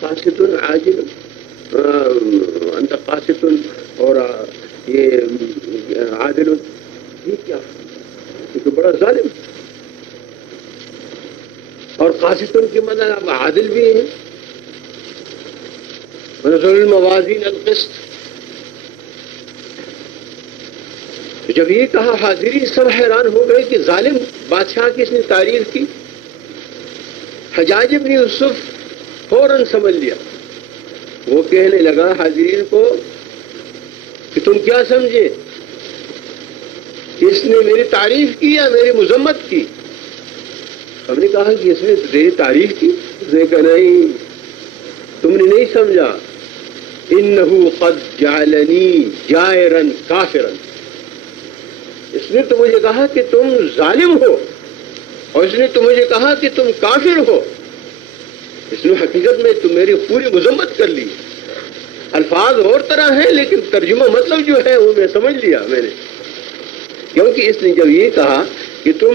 قاسط عاجل انت قاسط اور یہ عادل، یہ کیا؟ یہ تو بڑا ظالم. اور قاسط کے مطلب اب عادل بھی ہیں. ونضع الموازین القسط. جب یہ کہا حاضرین سب حیران ہو گئے کہ ظالم بادشاہ کی اس نے تعریف کی. حجاج بن یوسف فوراً سمجھ لیا. وہ کہنے لگا حاضرین کو کہ تم کیا سمجھے، اس نے میری تعریف کی یا میری مذمت کی؟ ہم نے کہا کہ اس نے تیری تعریف کی. اس نے کہا نہیں، تم نے نہیں سمجھا. انہو قد جعلنی جائرا کافرا. اس نے تو مجھے کہا کہ تم ظالم ہو، اور اس نے تو مجھے کہا کہ تم کافر ہو. اس نے حقیقت میں تو میری پوری مذمت کر لی. الفاظ اور طرح ہیں لیکن ترجمہ مطلب جو ہے وہ میں سمجھ لیا میں نے. کیونکہ اس نے جب یہ کہا کہ تم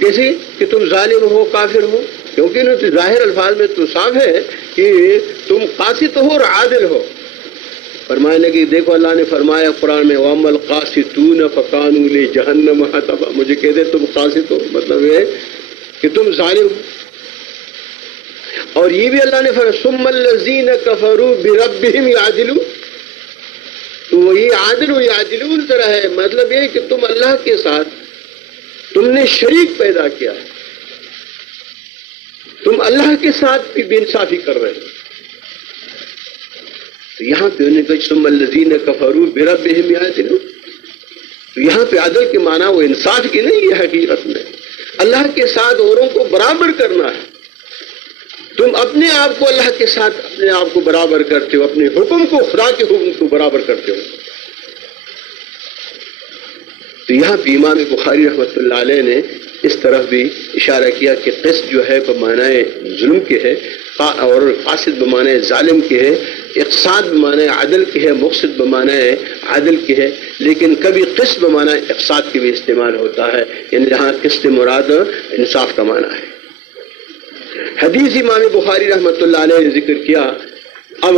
کیسے کہ تم ظالم ہو کافر ہو، کیونکہ انہوں نے ظاہر الفاظ میں تو صاف ہے کہ تم قاسط ہو اور عادل ہو. فرمانے لگے دیکھو اللہ نے فرمایا قرآن میں وَأَمَّا الْقَاسِطُونَ فَكَانُوا لِجَهَنَّمَ حَطَبًا. مجھے کہتے تم قاسط ہو مطلب ہے کہ تم ظالم ہو. اور یہ بھی اللہ نے فرمایا ثُمَّ الَّذِينَ كَفَرُوا بِرَبِّهِمْ يَعْدِلُونَ. تو یہ عادل و یعدلون طرح ہے، مطلب یہ کہ تم اللہ کے ساتھ تم نے شریک پیدا کیا ہے، تم اللہ کے ساتھ بھی بے انصافی کر رہے ہو. تو یہاں پہ انہوں نے کہا ثم الذین کفروا بربہم یعدلون. تو یہاں پہ عدل کے معنی وہ انصاف کی نہیں ہے، حقیقت میں اللہ کے ساتھ اوروں کو برابر کرنا ہے. تم اپنے آپ کو اللہ کے ساتھ اپنے آپ کو برابر کرتے ہو، اپنے حکم کو خدا کے حکم کو برابر کرتے ہو. تو یہاں پہ امام بخاری رحمۃ اللہ علیہ نے اس طرف بھی اشارہ کیا کہ قسط جو ہے بمعنی ظلم کے ہے، اور قاصد بمعنی ظالم کے ہے، اقساط بمعنی عدل کے ہے، مقصد بمعنی عدل کے ہے. لیکن کبھی قسط بمعنی اقساط کے بھی استعمال ہوتا ہے، یعنی جہاں قسط مراد انصاف کا معنی ہے. حدیث امام بخاری رحمۃ اللہ علیہ نے ذکر کیا. اب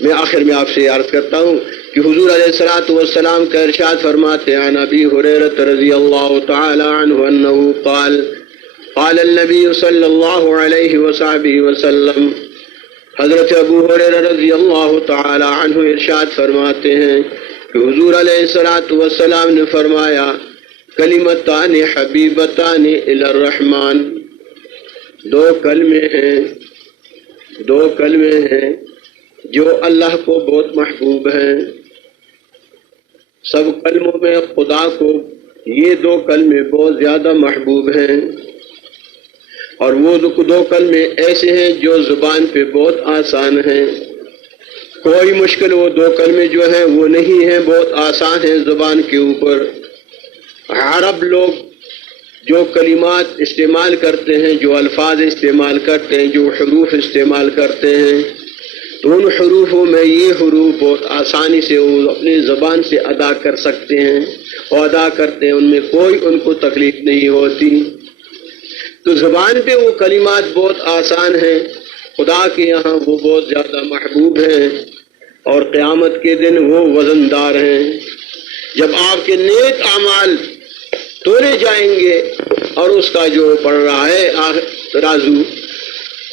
میں آخر میں آپ سے عرض کرتا ہوں کہ حضور علیہ الصلوۃ والسلام کا ارشاد فرماتے ہیں عن ابی ہریرہ رضی اللہ تعالی عنہ انہ قال قال النبی صلی اللہ علیہ وصحبہ وسلم. حضرت ابو ہریرہ رضی اللہ تعالی عنہ ارشاد فرماتے ہیں کہ حضور علیہ الصلوۃ والسلام نے فرمایا کلمتان حبیبتان الی الرحمن. دو کلمے ہیں جو اللہ کو بہت محبوب ہیں. سب کلموں میں خدا کو یہ دو کلمے بہت زیادہ محبوب ہیں، اور وہ دو کلمے ایسے ہیں جو زبان پہ بہت آسان ہیں. کوئی مشکل وہ دو کلمے جو ہیں وہ نہیں ہیں، بہت آسان ہیں زبان کے اوپر. عرب لوگ جو کلمات استعمال کرتے ہیں، جو الفاظ استعمال کرتے ہیں، جو حروف استعمال کرتے ہیں، تو ان حروفوں میں یہ حروف بہت آسانی سے وہ اپنی زبان سے ادا کر سکتے ہیں، اور ادا کرتے ہیں، ان میں کوئی ان کو تکلیف نہیں ہوتی. تو زبان پہ وہ کلمات بہت آسان ہیں، خدا کے یہاں وہ بہت زیادہ محبوب ہیں، اور قیامت کے دن وہ وزندار ہیں. جب آپ کے نیک اعمال تولے جائیں گے اور اس کا جو پڑ رہا ہے ترازو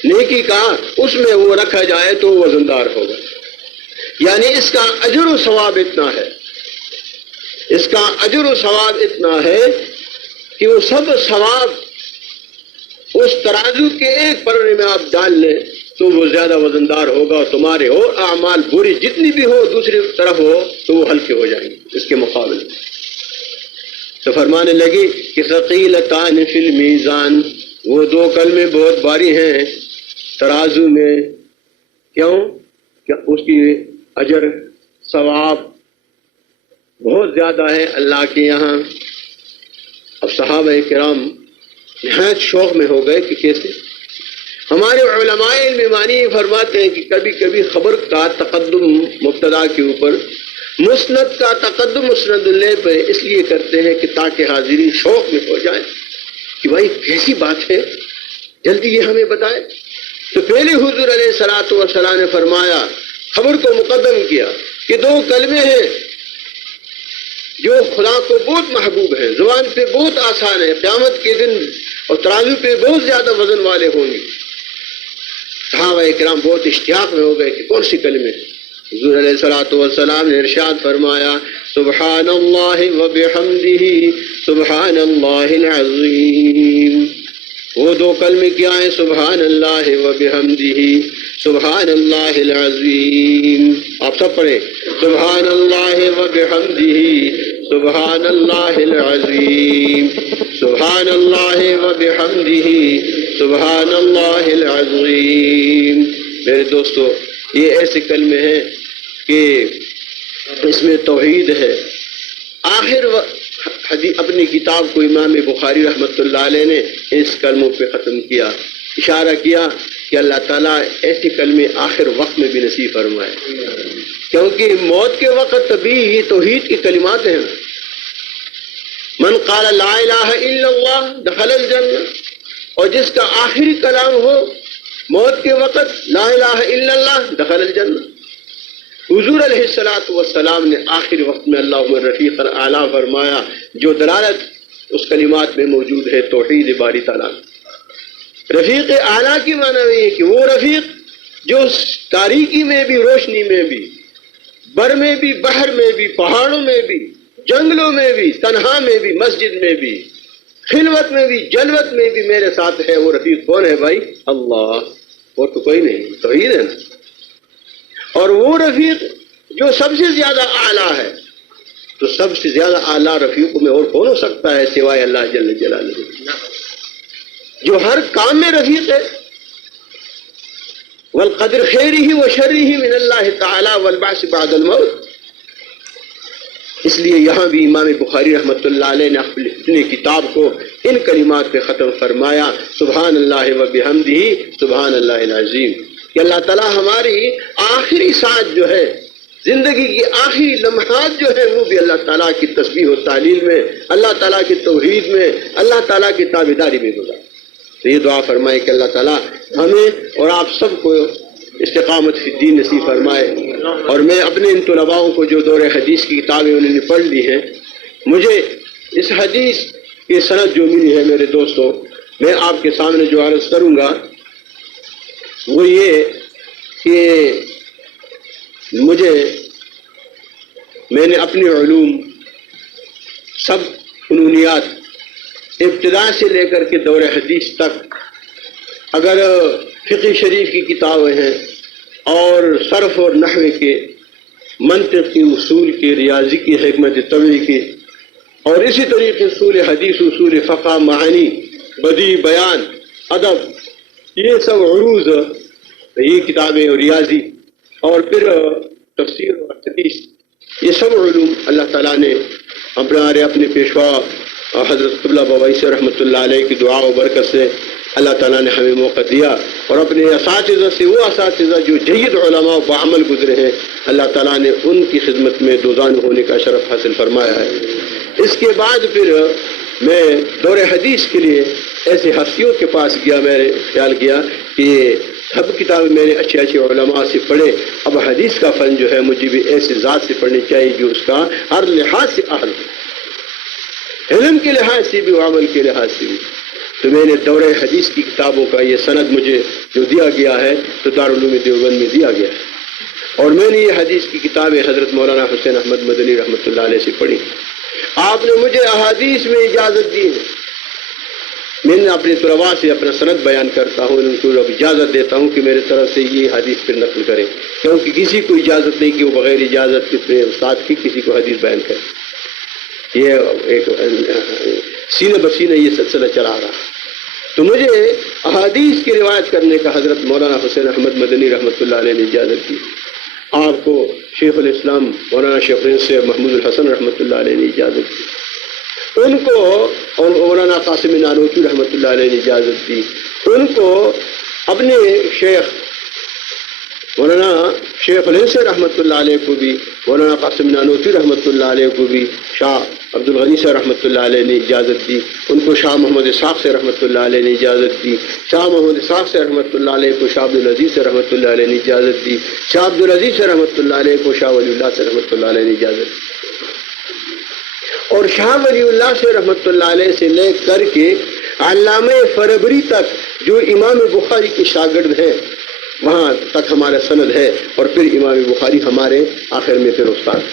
نیکی کا، اس میں وہ رکھا جائے تو وزندار ہوگا. یعنی اس کا اجر و ثواب اتنا ہے، اس کا اجر و ثواب اتنا ہے کہ وہ سب ثواب اس ترازو کے ایک پلڑے میں آپ ڈال لیں تو وہ زیادہ وزندار ہوگا، اور تمہارے اور اعمال بری جتنی بھی ہو دوسری طرف ہو تو وہ ہلکے ہو جائیں گے اس کے مقابلے. تو فرمانے لگی کہ ثقیلتان فی المیزان، وہ دو کلمے بہت بھاری ہیں ترازو میں. کیوں؟ کہ اس کی اجر ثواب بہت زیادہ ہے اللہ کے یہاں. اب صحابہ کرام نہایت شوق میں ہو گئے کہ کیسے. ہمارے علماء علم مانی فرماتے ہیں کہ کبھی کبھی خبر کا تقدم مبتدا کے اوپر، مسند کا تقدم مسند اللہ پہ اس لیے کرتے ہیں کہ تاکہ حاضرین شوق میں ہو جائے کہ بھائی کیسی بات ہے، جلدی یہ ہمیں بتائے. تو پہلے حضور علیہ الصلوۃ والسلام نے فرمایا، خبر کو مقدم کیا کہ دو کلمے ہیں جو خدا کو بہت محبوب ہیں، زبان پہ بہت آسان ہے، قیامت کے دن اور ترازو پہ بہت زیادہ وزن والے ہوں گے۔ صحابہ کرام بہت اشتیاق میں ہو گئے کہ کون سی کلمے؟ حضور علیہ الصلوۃ والسلام نے ارشاد فرمایا، سبحان اللہ وبحمدہ سبحان اللہ العظیم۔ وہ دو کلمے کیا ہیں؟ سبحان اللہ وبحمدہ سبحان اللہ العظیم۔ آپ سب پڑھیں، سبحان اللہ وبحمدہ سبحان اللہ العظیم، سبحان اللہ وبحمدہ سبحان اللہ العظیم۔ میرے دوستو، یہ ایسے کلمے ہیں کہ اس میں توحید ہے۔ آخر اپنی کتاب کو امام بخاری رحمۃ اللہ علیہ نے اس کلموں پہ ختم کیا، اشارہ کیا کہ اللہ تعالیٰ ایسے کلمے آخر وقت میں بھی نصیب فرمائے، کیونکہ موت کے وقت بھی یہ توحید کی کلمات ہیں۔ من قال لا الہ الا اللہ دخل الجنہ، اور جس کا آخری کلام ہو موت کے وقت لا الہ الا اللہ دخل الجنہ۔ حضور علیہ الصلوۃ والسلام نے آخری وقت میں اللہم رفیق اعلیٰ فرمایا، جو دلالت اس کلمات میں موجود ہے توحید باری تعالیٰ۔ رفیق اعلیٰ کی معنی یہ ہے کہ وہ رفیق جو تاریکی میں بھی روشنی میں بھی، بر میں بھی بحر میں بھی، پہاڑوں میں بھی، جنگلوں میں بھی، تنہا میں بھی، مسجد میں بھی، خلوت میں بھی، جلوت میں بھی میرے ساتھ ہے۔ وہ رفیق کون ہے بھائی؟ اللہ، اور تو کوئی نہیں، توحید ہے نا۔ اور وہ رفیق جو سب سے زیادہ اعلیٰ ہے، تو سب سے زیادہ اعلیٰ رفیق میں اور کون ہو سکتا ہے سوائے اللہ جل جلالہ، جو ہر کام میں رفیق ہے۔ والقدر خیرہ و شرہ من اللہ تعالی والبعث بعد الموت۔ اس لیے یہاں بھی امام بخاری رحمۃ اللہ علیہ نے اپنی کتاب کو ان کلمات پہ ختم فرمایا، سبحان اللہ وبحمدہ سبحان اللہ العظیم، کہ اللہ تعالیٰ ہماری آخری سانس جو ہے، زندگی کی آخری لمحات جو ہے، وہ بھی اللہ تعالیٰ کی تسبیح و تعلیل میں، اللہ تعالیٰ کی توحید میں، اللہ تعالیٰ کی تابعداری میں گزارے۔ تو یہ دعا فرمائے کہ اللہ تعالیٰ ہمیں اور آپ سب کو استقامت فی الدین نصیب فرمائے۔ اور میں اپنے ان طلباؤں کو جو دور حدیث کی کتابیں انہوں نے پڑھ لی ہیں، مجھے اس حدیث کی سند جو ملی ہے میرے دوستوں، میں آپ کے سامنے جو عرض کروں گا وہ یہ کہ میں نے اپنے علوم سب فنونیات ابتدا سے لے کر کے دور حدیث تک، اگر فقہ شریف کی کتابیں ہیں اور صرف اور نحو کے، منطق کی، اصول کے، ریاضی کی، حکمت طبعی کی، اور اسی طریقے اصول حدیث، اصول فقہ، معانی، بدیع، بیان، ادب، یہ سب عروض، یہ کتابیں اور ریاضی، اور پھر تفسیر اور حدیث، یہ سب علوم اللہ تعالیٰ نے اپنے پیشوا حضرت قبلہ بابا عیسی رحمۃ اللہ علیہ کی دعا و برکت سے اللہ تعالیٰ نے ہمیں موقع دیا، اور اپنے اساتذہ سے، وہ اساتذہ جو جید علماء و بعمل گزرے ہیں، اللہ تعالیٰ نے ان کی خدمت میں دوزان ہونے کا شرف حاصل فرمایا ہے۔ اس کے بعد پھر میں دور حدیث کے لیے ایسے ہستیوں کے پاس گیا، میں نے خیال کیا کہ سب کتابیں میں نے اچھے اچھے علماء سے پڑھے، اب حدیث کا فن جو ہے مجھے بھی ایسے ذات سے پڑھنی چاہیے جو اس کا ہر لحاظ سے اہل ہو، علم کے لحاظ سے بھی، عمل کے لحاظ سے بھی۔ تو میں نے دور حدیث کی کتابوں کا یہ سند مجھے جو دیا گیا ہے تو دارالعلوم دیوبند میں دیا گیا ہے، اور میں نے یہ حدیث کی کتابیں حضرت مولانا حسین احمد مدنی رحمۃ اللہ علیہ سے پڑھی۔ آپ نے مجھے احادیث میں اجازت دی ہے، میں نے اپنے طلباء سے اپنا سند بیان کرتا ہوں، ان کو اب اجازت دیتا ہوں کہ میرے طرف سے یہ حدیث پھر نقل کریں، کیونکہ کسی کو اجازت نہیں کہ وہ بغیر اجازت کے استاد کی کسی کو حدیث بیان کرے۔ یہ ایک سینہ بسینہ یہ سلسلہ چلا رہا، تو مجھے احادیث کی روایت کرنے کا حضرت مولانا حسین احمد مدنی رحمۃ اللہ علیہ نے اجازت دی۔ آپ کو شیخ الاسلام مولانا شیخ سے محمود الحسن رحمۃ اللہ علیہ نے اجازت دی، ان کو، اور مولانا قاسم نانوتوی رحمۃ اللہ علیہ نے اجازت دی، ان کو اپنے شیخ مولانا شیخ الحسن رحمۃ اللہ علیہ کو بھی، مولانا قاسم نانوتوی رحمۃ اللہ علیہ کو بھی شاہ عبد الغنی سے رحمۃ اللہ علیہ نے اجازت دی، ان کو شاہ محمد اسحاق سے رحمۃ اللہ علیہ نے اجازت دی، شاہ محمد اسحاق سے رحمۃ اللہ علیہ کو شاہ عبدالعزیز سے رحمۃ اللہ علیہ نے اجازت دی، شاہ عبدالعزیز سے رحمۃ اللہ علیہ کو شاہ ولی اللہ سے رحمۃ اللہ علیہ نے اجازت دی، اور شاہ ولی اللہ سے رحمۃ اللہ علیہ سے لے کر کے علامہ فربری تک جو امام بخاری کے شاگرد ہیں وہاں تک ہمارا سند ہے، اور پھر امام بخاری ہمارے آخر میں پھر استاد.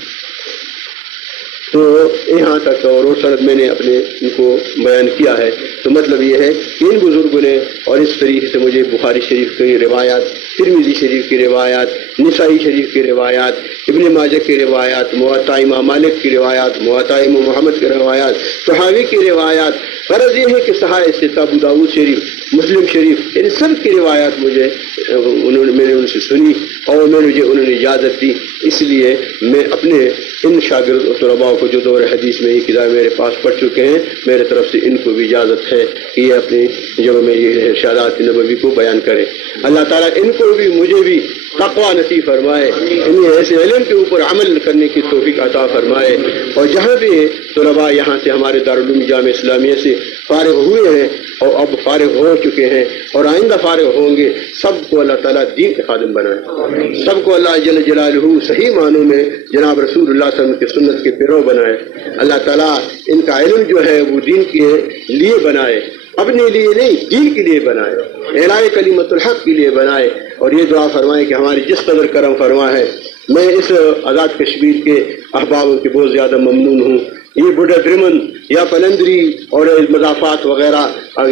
تو یہاں تک اور وہ سند میں نے اپنے ان کو بیان کیا ہے. تو مطلب یہ ہے کہ ان بزرگوں نے اور اس طریقے سے مجھے بخاری شریف کی روایات، ترمذی شریف کی روایات، نسائی شریف کی روایات، ابن ماجہ کی روایات، موطا امام مالک کی روایات، موطا امام محمد کی روایات، طحاوی کی روایات، غرض یہ ہے کہ صحائح ستہ، ابو داؤد شریف، مسلم شریف، ان سب کی روایات مجھے میں نے ان سے سنی اور مجھے انہوں نے اجازت دی. اس لیے میں اپنے ان شاگرد و طلباء کو جو دور حدیث میں یہ کتاب میرے پاس پڑھ چکے ہیں، میرے طرف سے ان کو بھی اجازت ہے کہ یہ اپنی جگہ میں یہ ارشادات نبوی کو بیان کرے. اللہ تعالیٰ ان کو بھی مجھے بھی تقویٰ نصیب فرمائے، انہیں ایسے علم کے اوپر عمل کرنے کی توفیق عطا فرمائے. اور جہاں بھی طلباء یہاں سے ہمارے دارالعلوم جامعہ اسلامیہ سے فارغ ہوئے ہیں اور اب فارغ ہو چکے ہیں اور آئندہ فارغ ہوں گے، سب کو اللہ تعالیٰ دین کے خادم بنائے، سب کو اللہ جل جلالہ صحیح معنوں میں جناب رسول اللہ صلی اللہ علیہ وسلم کی سنت کے پیرو بنائے. اللہ تعالیٰ ان کا علم جو ہے وہ دین کے لیے بنائے، اپنے لیے نہیں، دین کے لیے بنائے، اعلاء کلمۃ الحق کے لیے بنائے. اور یہ دعا فرمائے کہ ہماری جس قدر کرم فرما ہے، میں اس آزاد کشمیر کے احبابوں کے بہت زیادہ ممنون ہوں. یہ بڈھا درمن یا پلندری اور مضافات وغیرہ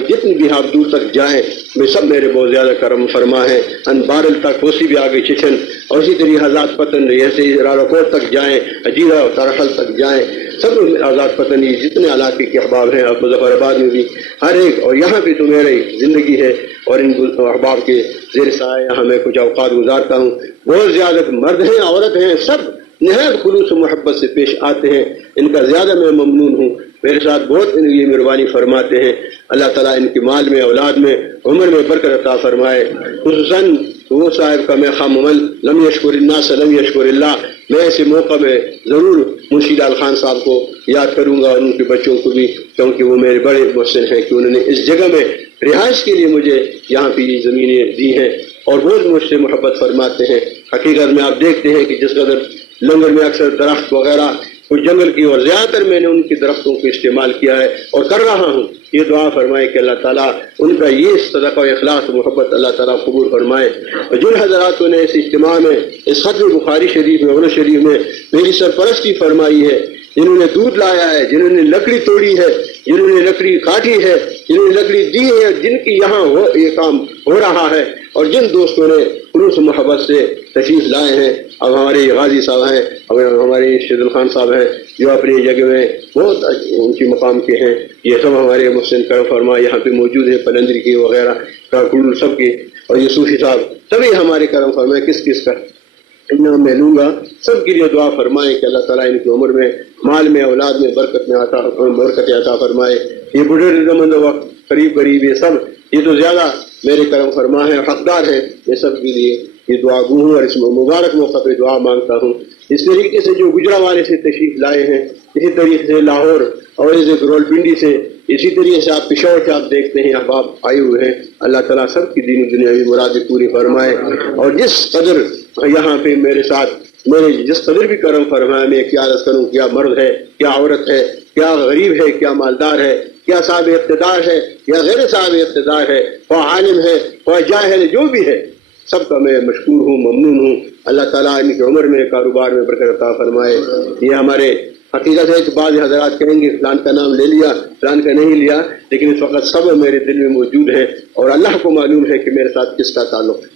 جتنی بھی آپ دور تک جائیں، میں سب میرے بہت زیادہ کرم فرما ہے. ان بارل تک وسی بھی آگے چچن، اور اسی طریقے آزاد پتن ایسے رالاکوٹ تک جائیں، اجیرہ اور ترحل تک جائیں، سب آزاد پتن یہ جتنے علاقے کے احباب ہیں، اب مظفر آباد میں بھی ہر ایک، اور یہاں بھی تو میری زندگی ہے اور ان احباب کے زیر سایہ یہاں میں کچھ اوقات گزارتا ہوں. بہت زیادہ مرد ہیں، عورت ہیں، سب نہایت خلوص و محبت سے پیش آتے ہیں. ان کا زیادہ میں ممنون ہوں، میرے ساتھ بہت ان کی مہربانی فرماتے ہیں. اللہ تعالیٰ ان کے مال میں، اولاد میں، عمر میں برکت عطا فرمائے. خصوصاً وہ صاحب کا میں خام عمل لم یشکر الناس لم یشکر اللہ، میں ایسے موقع میں ضرور منشی لال خان صاحب کو یاد کروں گا اور ان کے بچوں کو بھی، کیونکہ وہ میرے بڑے محسن ہیں کہ انہوں نے اس جگہ میں رہائش کے لیے مجھے یہاں پہ یہ زمینیں دی ہیں اور بہت مجھ سے محبت فرماتے ہیں. حقیقت میں آپ دیکھتے ہیں کہ جس قدر لنگر میں اکثر درخت وغیرہ کچھ جنگل کی، اور زیادہ تر میں نے ان کی درختوں کو استعمال کیا ہے اور کر رہا ہوں. یہ دعا فرمائے کہ اللہ تعالیٰ ان کا یہ صدقہ و اخلاص و محبت اللہ تعالیٰ قبول فرمائے. اور جن حضراتوں نے اس اجتماع میں، اس ختم بخاری شریف میں، عمر شریف میں میری سرپرستی فرمائی ہے، جنہوں نے دودھ لایا ہے، جنہوں نے لکڑی توڑی ہے، جنہوں نے لکڑی کاٹی ہے، جنہوں نے لکڑی دی ہے، جن کی یہاں یہ کام ہو رہا ہے، اور جن دوستوں نے خلوص محبت سے تشریف لائے ہیں. اب ہمارے غازی صاحب ہیں، اب ہمارے شہید الخان صاحب ہیں جو اپنی جگہ میں بہت اونچی مقام کے ہیں، یہ سب ہمارے محسن کرم فرما یہاں پہ موجود ہیں، پلندری کے وغیرہ کاکڑ سب کے، اور یہ صوفی صاحب سبھی ہمارے کرم فرمائے. کس کا نام میں لوں گا، سب کے لیے دعا فرمائے کہ اللہ تعالیٰ ان کی عمر میں، مال میں، اولاد میں برکت عطا فرمائے. یہ بڑھے وقت قریب یہ سب یہ تو زیادہ میرے کرم فرما ہے، حقدار ہیں. یہ سب کے لیے یہ دعا گو ہوں اور اس مبارک موقع پہ دعا مانگتا ہوں. اس طریقے سے جو گجرانوالے سے تشریف لائے ہیں، اسی طریقے سے لاہور اور رول پنڈی سے، اسی طریقے سے آپ پشاور سے آپ دیکھتے ہیں احباب آئے ہوئے ہیں. اللہ تعالیٰ سب کی دین و دنیاوی مرادیں پوری فرمائے. اور جس قدر یہاں پہ میرے ساتھ میرے جس قدر بھی کرم فرمایا، میں کیا عرض کروں، کیا مرد ہے، کیا عورت ہے، کیا غریب ہے، کیا مالدار ہے، کیا صاحب اقتدار ہے، یا غیر صاحب اقتدار ہے، وہ عالم ہے، وہ جاہل، جو بھی ہے، سب کا میں مشکور ہوں، ممنون ہوں. اللہ تعالیٰ ان کی عمر میں، کاروبار میں برکت عطا فرمائے. یہ ہمارے حقیقت ہے کہ بعض حضرات کہیں گے فلان کا نام لے لیا، فلان کا نہیں لیا، لیکن اس وقت سب میرے دل میں موجود ہے اور اللہ کو معلوم ہے کہ میرے ساتھ کس کا تعلق ہے.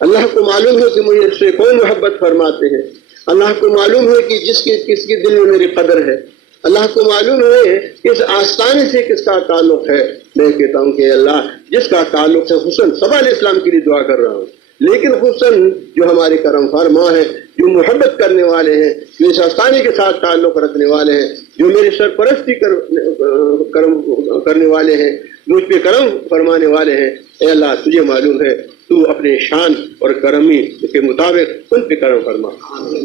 اللہ کو معلوم ہے کہ مجھے اس سے کون محبت فرماتے ہیں. اللہ کو معلوم ہے کہ کس کے دل میں میری قدر ہے. اللہ کو معلوم ہے کہ اس آستانے سے کس کا تعلق ہے. میں کہتا ہوں کہ اللہ جس کا تعلق ہے، حسن سبا علیہ السلام کے لیے دعا کر رہا ہوں، لیکن حسن جو ہمارے کرم فرما ہے، جو محبت کرنے والے ہیں، جو اس آستانے کے ساتھ تعلق رکھنے والے ہیں، جو میری سرپرستی کرنے والے ہیں، مجھ پہ کرم فرمانے والے ہیں، اے اللہ تجھے معلوم ہے تو اپنے شان اور کرمی کے مطابق ان پہ کرم فرما،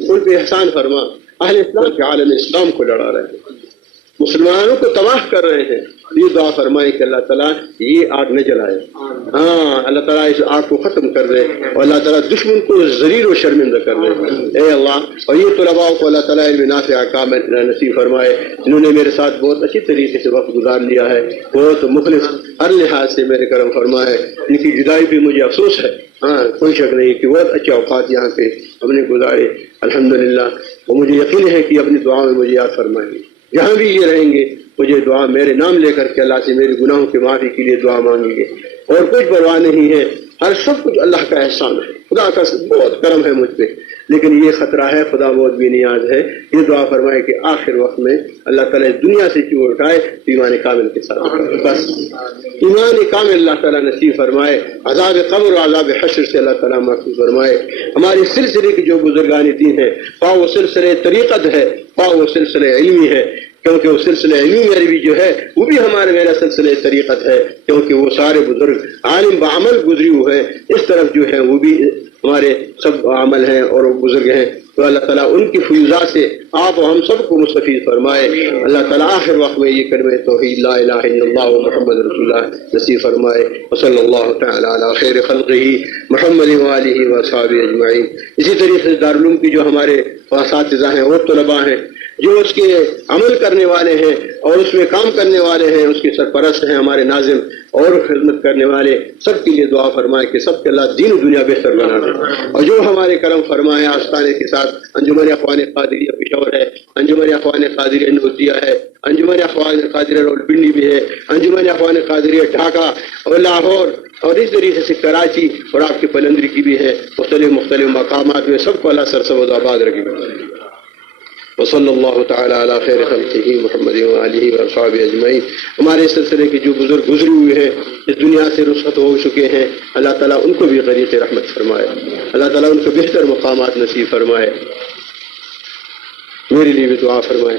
ان پہ احسان فرما۔ اہل اسلام کے عالم اسلام کو لڑا رہے ہیں، مسلمانوں کو تباہ کر رہے ہیں، یہ دعا فرمائے کہ اللہ تعالیٰ یہ آگ نہ جلائے، ہاں اللہ تعالیٰ اس آگ کو ختم کر دے اور اللہ تعالیٰ دشمن کو ذلیل و شرمندہ کر دے، اے اللہ۔ اور یہ طلباء کو اللہ تعالیٰ علم نافع کامل نصیب فرمائے، انہوں نے میرے ساتھ بہت اچھی طریقے سے وقت گزار لیا ہے، بہت مخلص ہر لحاظ سے میرے کرم فرمائے۔ ان کی جدائی پہ مجھے افسوس ہے، ہاں کوئی شک نہیں کہ بہت اچھے اوقات یہاں پہ ہم نے گزارے الحمدللہ، اور مجھے یقین ہے کہ اپنی دعا میں مجھے یاد فرمائیں گے، جہاں بھی یہ رہیں گے مجھے دعا میرے نام لے کر کے اللہ سے میرے گناہوں کی معافی کے لیے دعا مانگیں گے، اور کچھ پرواہ نہیں ہے، ہر سب کچھ اللہ کا احسان ہے، خدا کا بہت کرم ہے مجھ پہ، لیکن یہ خطرہ ہے خدا بہت بے نیاز ہے۔ یہ دعا فرمائے کہ آخر وقت میں اللہ تعالیٰ دنیا سے کیوں اٹھائے تو ایمان کامل کے ساتھ، بس ایمان کامل اللہ تعالیٰ نصیب فرمائے، عذاب قبر اور عذاب حشر سے اللہ تعالیٰ محفوظ فرمائے۔ ہماری سلسلے کی جو بزرگان دین ہے، خواہ وہ سلسلے طریقت ہے، خواہ وہ سلسلے علمی ہے، کیونکہ وہ سلسلہ علمی میں بھی جو ہے وہ بھی ہمارے میرا سلسلہ طریقت ہے، کیونکہ وہ سارے بزرگ عالم بعمل گزری ہوئے ہیں، اس طرف جو ہے وہ بھی ہمارے سب عمل ہیں اور وہ بزرگ ہیں، تو اللہ تعالیٰ ان کی فیوزات سے آپ ہم سب کو مستفید فرمائے۔ اللہ تعالیٰ آخر وقت میں یہ کلمہ توحید لا الہ الا اللہ محمد رسول اللہ نصیب فرمائے، وصلی اللہ تعالیٰ علی خیر خلقہ محمد وآلہ وصحبہ اجمعین۔ اسی طریقے سے دارالعلوم کی جو ہمارے اساتذہ ہیں اور طلباء ہیں جو اس کے عمل کرنے والے ہیں اور اس میں کام کرنے والے ہیں، اس کے سرپرست ہیں ہمارے ناظم اور خدمت کرنے والے، سب کے لیے دعا فرمائے کہ سب کے اللہ دین و دنیا بہتر بنا دے، اور جو ہمارے کرم فرمائے آستانے کے ساتھ انجمن اخوان قادریہ پشاور ہے، انجمن اخوان قادریہ نوتیہ ہے، انجمن اخوان قادریہ راولپنڈی بھی ہے، انجمن اخوان قادریہ ڈھاکہ اور لاہور اور اس طریقے سے کراچی اور آپ کے پلندری کی بھی ہے، مختلف مقامات میں سب کو اللہ سرسبز آباد رکھے گا۔ وصلی اللہ تعالیٰ علی خیر خلقہ محمد وآلہ وصحبہ اجمعین۔ ہمارے سلسلے کے جو بزرگ گزرے ہوئے ہیں، اس دنیا سے رخصت ہو چکے ہیں، اللہ تعالیٰ ان کو بھی غریق رحمت فرمائے، اللہ تعالیٰ ان کو بہتر مقامات نصیب فرمائے۔ میرے لیے بھی دعا فرمائے،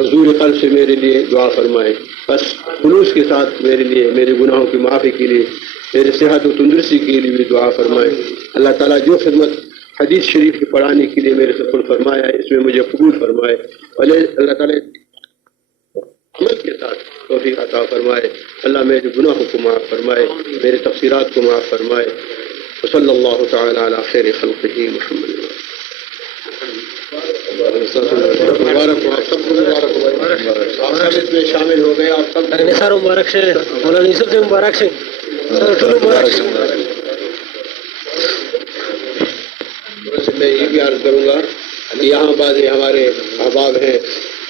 حضور قلب سے میرے لیے دعا فرمائے، بس خلوص کے ساتھ میرے لیے میرے گناہوں کی معافی کے لیے، میرے صحت و تندرستی کے لیے بھی دعا فرمائے۔ اللہ تعالیٰ جو خدمت حدیث شریف کے پڑھانے کے لیے میرے سفر فرمایا ہے، اس میں مجھے قبول فرمائے، اور اللہ تعالیٰ عمل کے ساتھ توفیق عطا فرمائے۔ اللہ میرے گناہوں کو معاف فرمائے، میرے تقصیرات کو معاف فرمائے۔ وصلی اللہ تعالیٰ علی خیر خلقہ محمد۔ مبارک ہو آپ سب کو، مبارک ہو آپ سب اس میں شامل ہو گئے، آپ سب نثار مبارک سے مولانا یوسف سے مبارک سے مبارک سے۔ میں یہ بھی عرض کروں گا کہ یہاں بعض ہمارے احباب ہیں،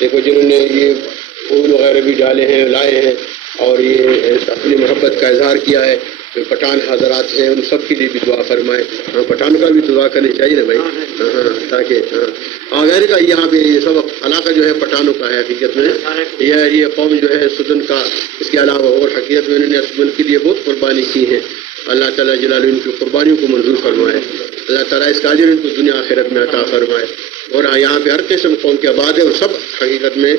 دیکھو جنہوں نے یہ پھول وغیرہ بھی ڈالے ہیں، لائے ہیں، اور یہ اپنی محبت کا اظہار کیا ہے، جو پٹھان حضرات ہیں ان سب کے لیے بھی دعا فرمائے۔ ہاں پٹھان کا بھی دعا کرنی چاہیے نا بھائی، ہاں تاکہ غیر کا یہاں پہ یہ سب علاقہ جو ہے پٹھانوں کا ہے، حقیقت میں یہ قوم جو ہے سدن کا، اس کے علاوہ اور حقیقت میں انہوں نے اسمن کے لیے بہت قربانی کی ہے۔ اللہ تعالیٰ جلالہ ان کی قربانیوں کو منظور فرمائے، اللہ تعالیٰ اس کا اجر ان کو دنیا آخرت میں عطا فرمائے۔ اور یہاں پہ ہر قسم قوم کے آباد ہے، اور سب حقیقت میں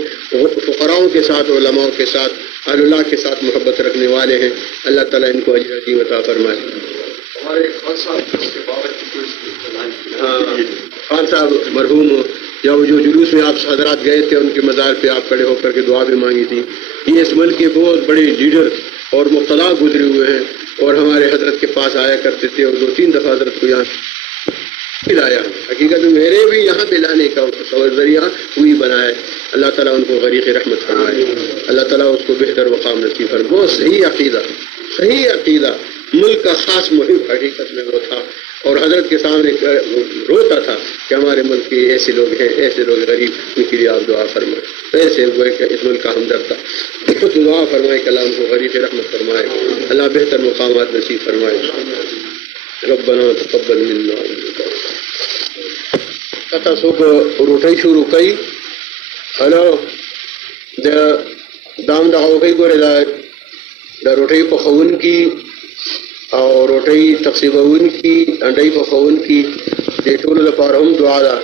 فقراؤں کے ساتھ، علماء کے ساتھ، اہل اللہ کے ساتھ محبت رکھنے والے ہیں، اللہ تعالیٰ ان کو اجر عظیم عطا فرمائے۔ ہاں خان صاحب مرحوم جو جلوس میں آپ حضرات گئے تھے، ان کے مزار پہ آپ کھڑے ہو کر کے دعا بھی مانگی تھی۔ یہ اس ملک کے بہت بڑے لیڈر اور مبتلا گزرے ہوئے ہیں، اور ہمارے حضرت کے پاس آیا کرتے تھے، اور 2-3 دفعہ حضرت کو یہاں لایا۔ حقیقت میں میرے بھی یہاں پہ لانے کا ذریعہ وہی بنا ہے۔ اللہ تعالیٰ ان کو غریق رحمت فرمائے، اللہ تعالیٰ اس کو بہتر مقام نصیب فرمائے۔ بہت صحیح عقیدہ ملک کا خاص محب حقیقت میں وہ تھا، اور حضرت کے سامنے روتا تھا کہ ہمارے ملک کے ایسے لوگ ہیں، ایسے لوگ غریب، ان کے لیے آپ دعا فرمائے۔ ایسے ہوئے کہ اس ملک کا ہمدرد تھا، خود دعا فرمائے کہ اللہ ان کو غریق رحمت فرمائے، اللہ بہتر مقامات نصیب فرمائے۔ ربنا تقبل منا کتا سوک روٹائی شروع کئی ہلو دام دعو کئی گورے دا روٹائی پخون کی اور روٹائی تقسیمون کی، انڈائی پخون کی، دے ټولو لپاره هم دعا ده،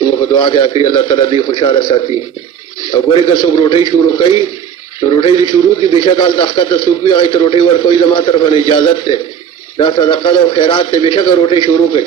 موږ په دعا کې اخري الله تعالی دې خوشاله ساتي۔ او ګورې که څوک روټۍ شروع کوي نو روټۍ دې شروع کړي، بېشک هلته ښکته څوک وي هغوی ته روټۍ ورکوي، زما طرفه نه اجازت دی دا صدقہ و خیرات تے بے شک روٹے شروع کر